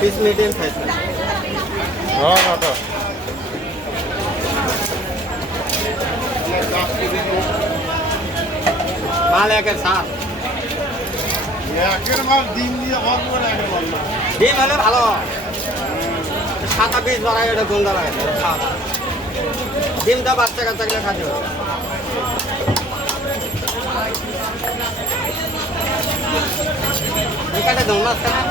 Piece medium size হ্যাঁ হ্যাঁ মাল একের সাত একের মাল ডিম দিয়ে হলে ভালো। সাতা পিস বাড়াই এটা গন্ধা লাগে এটা ডিমটা বাচ্চা কাচ্চা গেলে খাতে হবে। এখানে খানা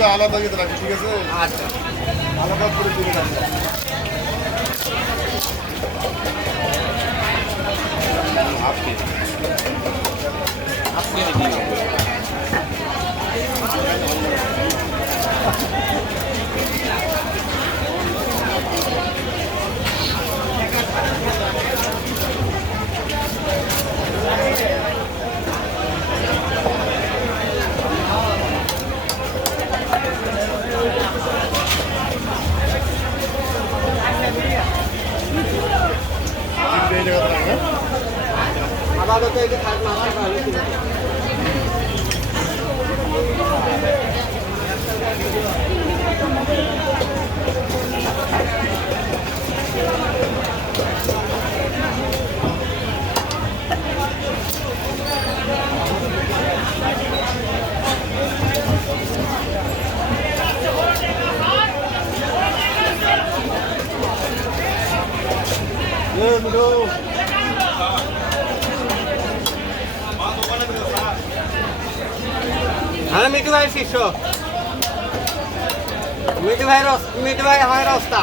ডিমটা আলাদা করে রাখি ঠিক আছে? আচ্ছা। আলাদা করে দিয়ে রাখি আপনি ডিমটা এই জায়গাতে হ্যাঁ মিটু ভাই শিষ্য। মিটু ভাই মিটু ভাই হয় রাস্তা